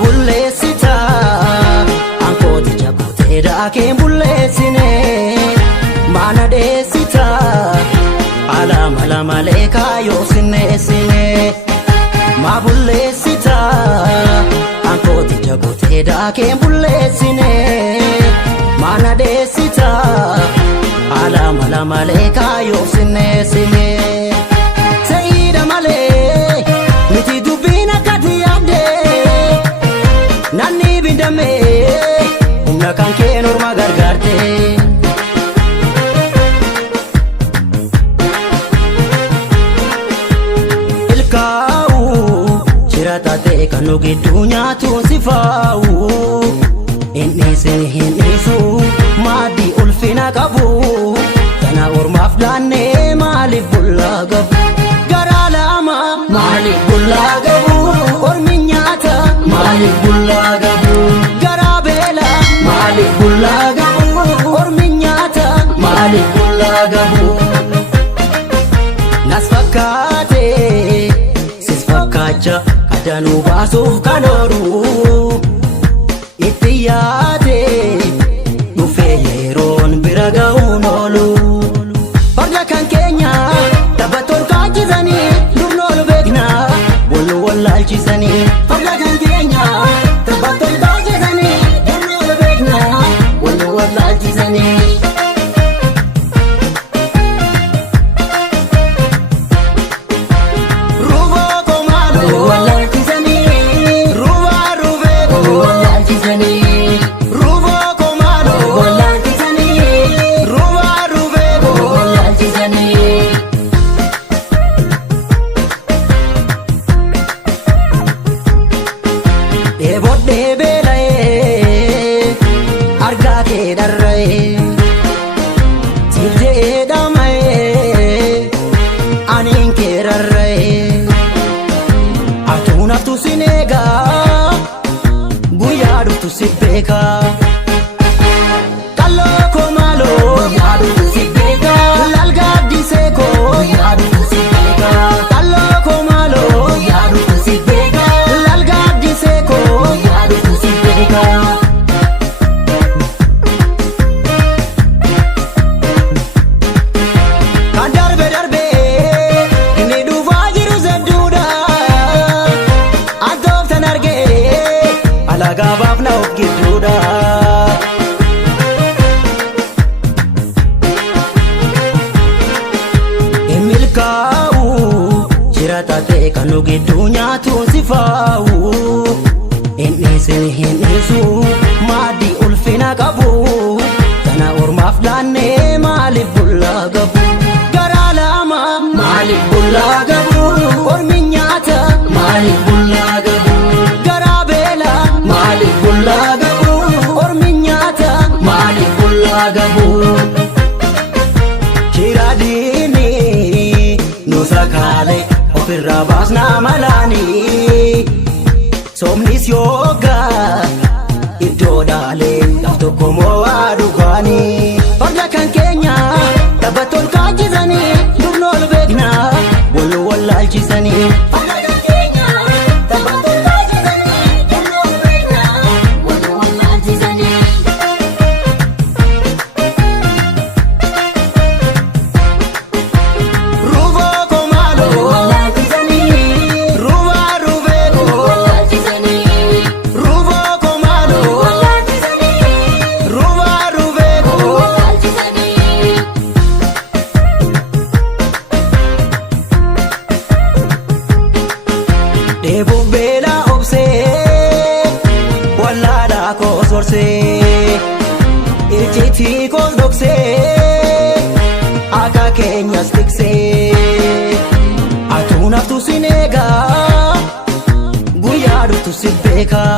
bulleessita ankooti jabutee daakeen bulleessine maana dheessita alama lamalee kaayoo sinneessine ma bulleessita ankooti jabutee daakeen bulleessine maana dheessita alama lamalee kaayoo sinneessine sayida malee miti dubbiin akkati yaadde nanni bindame humna kan kee norma gargaarte ilkaa'u shiratate kan nu gidduu nyaatuun sifaa'u hin dhiisu maaddii ulfina qabu kana ormaaf laannee maaliif bullaa gabu garaa lama maaliif bullaa gabu ormi nyaata maaliif bullaa gabu garaa beela maaliif bullaa gabu ormi nyaata maaliif bullaa gabu nas fakkaate sis fakkaacha addanuu baasuuf kan oolu itti yaade dhufee yeroon bira ga'uun oolu farda kan keenya taphattoon kaachisanii durnoolu beekna wal wallaalchisanii farda kan keenya taphattoon kaachisanii durnoolu beekna wal wallaalchisanii Bodde beela'ee argaa kee dharra'ee siftee dhama'ee aniin kee rarra'ee atuun haftu sin eegaa guyyaa dhuftu si beekaa qalloo koo maaloo guyyaa dhuftu si beekaa lalgaa addisee koo guyyaa dhuftu si beekaa qalloo koo maaloo guyyaa dhuftu si beekaa lalgaa addisee koo kan darbe darbe inni dhufaa jiru sedduudha antooftan argee alagaa baafna of gidduudha milkaa'u shiratate kan nu gidduu nyaatuun sifaa'u hin dhiisu maaddii ulfina qabu kana ormaaf laannee maaliif bullaa gabu garaa lama maaliif bullaa gabu ormi nyaata maaliif bullaa gabu garaa beela maaliif bullaa gabu ormi nyaata maaliif bullaa gabu shiraadiini nu sakaale ofirraa baasnaa malaanii somnis yoogaa iddoo dhaalee laf tokko mo'aa dhugaanii farda kan keenya taphattoon kaachisanii durnoolu beekna wal wallaalchisanii farda kan keenya taphattoon kaachisanii durnoolu beekna wal wallaalchisanii ruuvoo koo maaloo deebuuf beela obsee wallaalaa koo sorsee ijjiitii koos dhoksee akka keenyas tiksee atuun haftu sin eegaa guyyaa dhuftu si beekaa